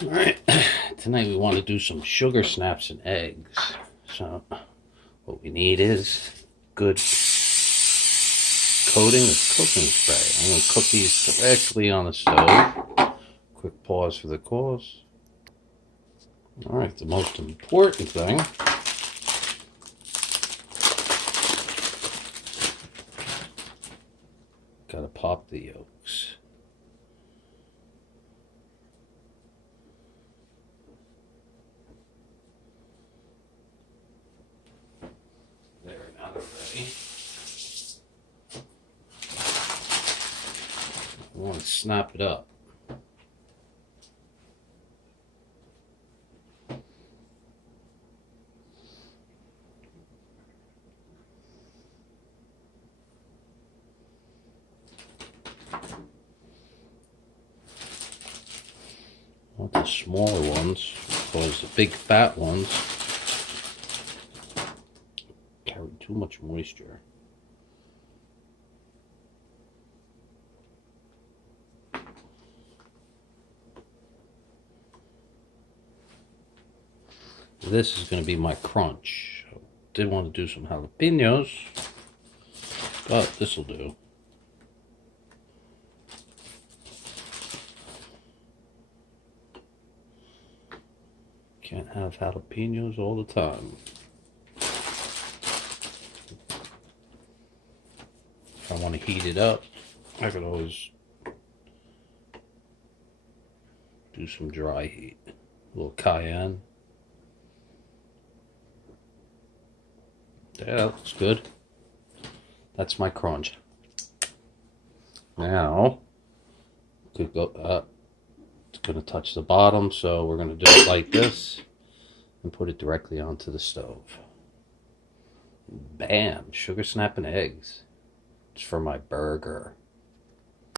Alright, tonight we want to do some sugar snaps and eggs. So, what we need is good coating of cooking spray. I'm going to cook these directly on the stove. Quick pause for the cause. Alright, the most important thing. Gotta pop the yolks. There, now they're ready. I want to snap it up. I want the smaller ones because the big fat ones carry too much moisture. This is going to be my crunch. I did want to do some jalapenos, but this will do. Can't have jalapenos all the time. If I want to heat it up, I could always do some dry heat. A little cayenne. Yeah, that looks good. That's my crunch. Now, could go. It's going to touch the bottom, so we're going to do it like this and put it directly onto the stove. Bam! Sugar snap and eggs. It's for my burger.